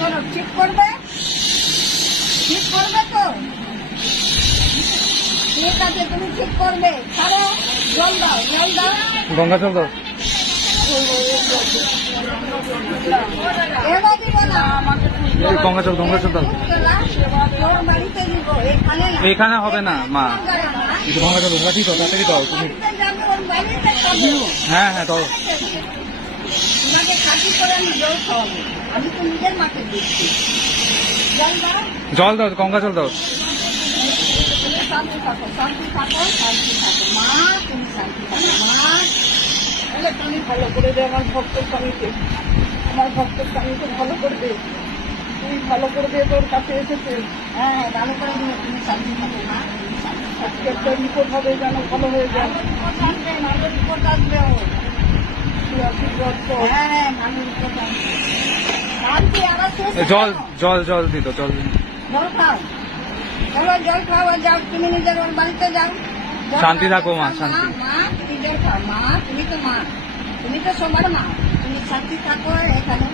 ধরো ঠিক করবে? ঠিক করবে তো? ঠিক আছে তুমি ঠিক করবে। ছাড়ো জল দাও জল দাও। গঙ্গা জল দাও। গঙ্গা জল গঙ্গা জল দাও। এখানে হবে না মা। গঙ্গা জল গঙ্গা ঠিক তাড়াতাড়ি দাও তুমি। হ্যাঁ হ্যাঁ দাও। তোমাকে খাতি করে আমি জল খাওয়াবো। আমি তো নিজের দিচ্ছি জল দাও। জল দাও গঙ্গা জল দাও। শান্তি থাকো শান্তি থাকো শান্তি থাকো। মা তুমি শান্তি থাকো। মা তাহলে তুমি ভালো করে দে আমার ভক্ত স্বামীকে আমার ভক্ত স্বামীকে ভালো করে দে। তুই ভালো করে দে তোর কাছে এসেছে। হ্যাঁ হ্যাঁ ভালো করে দিও তুমি শান্তি থাকো মা। আজকে একটা রিপোর্ট হবে যেন ভালো হয়ে যায়। রিপোর্ট আসবে রিপোর্ট আসবে। হ্যাঁ হ্যাঁ ভালো রিপোর্ট আসবে শান্তি আবার শেষ এ, জল। জল জল দিত জল। জল খাও। চলো জল খাও আর যাও তুমি নিজের ওর বাড়িতে যাও। শান্তি থাকো, মা, শান্তি। মা তুমি জল খাও। মা তুমি তো মা। তুমি তো সবার মা। তুমি শান্তি থাকো এখানে।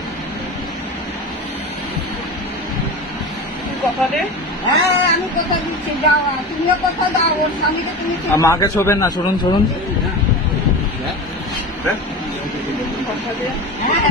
হ্যাঁ আমি কথা দিচ্ছি যাও। আর তুমিও কথা দাও ওর স্বামীকে তুমি মাকে ছোবেন না শুনুন শুনুন। কথা দে হ্যাঁ